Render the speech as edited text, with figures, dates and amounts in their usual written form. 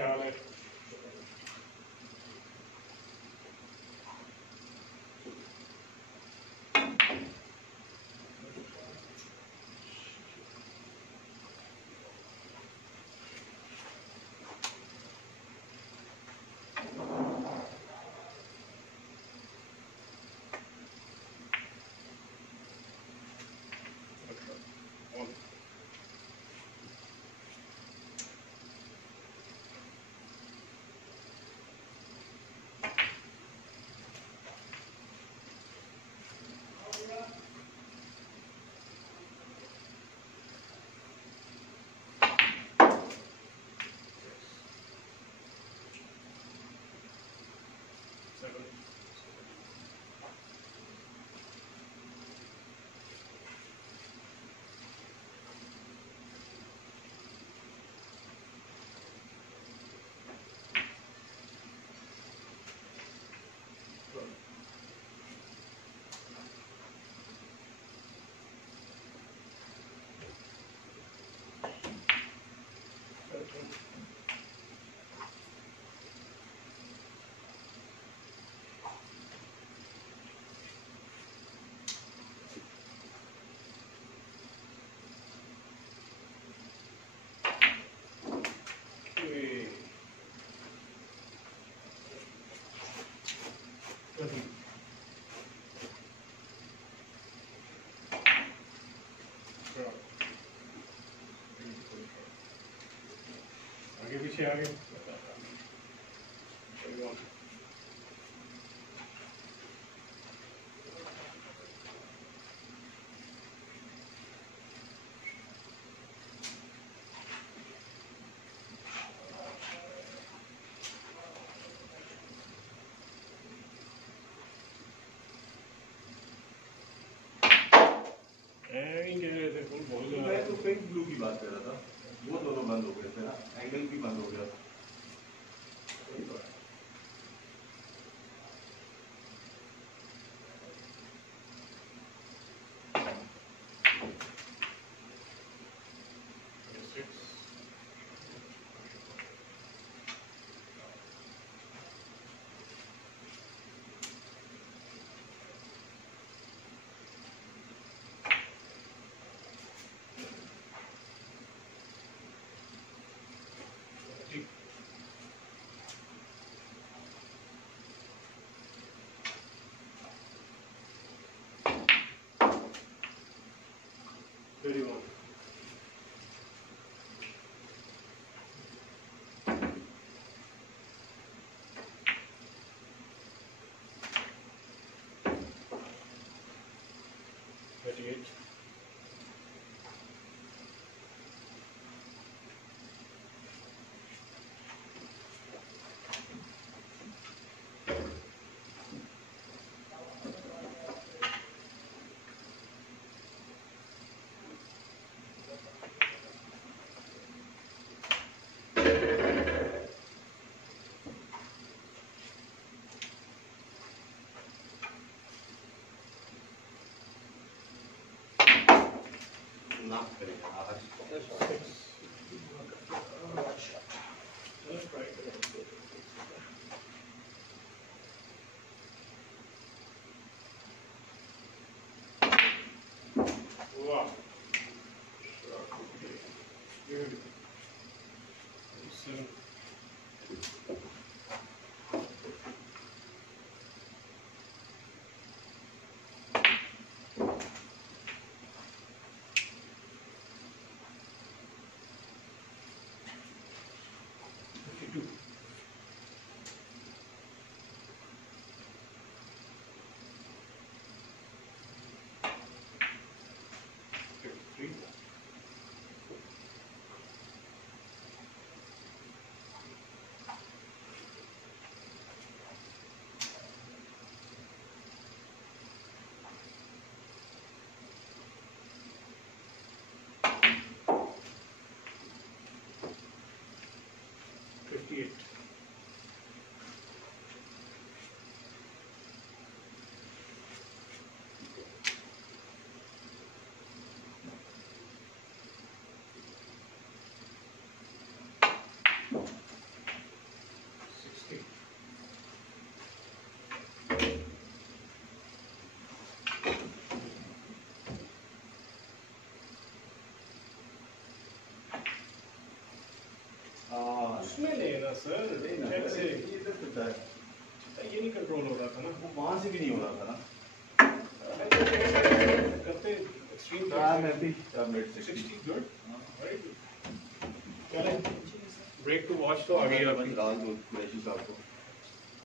ख्याल है। आगे पीछे आगे मैं तो पिंक ब्लू की बात कर रहा था, वो दोनों बंद हो गए थे ना, एंगल भी बंद हो गया था। Very well. Thirty-eight. नाप करेगा आवाज। Wow. Good. 7. उसमें लेना सर, कैसे ये इधर चलता है, ये नहीं कंट्रोल हो रहा था ना, वो वहाँ से भी नहीं हो रहा था ना। करते extreme I'm happy. I'm at 60. 60 good, very good. चलें ब्रेक टू वॉच तो आ गई आपकी। रात को वैशी साहब को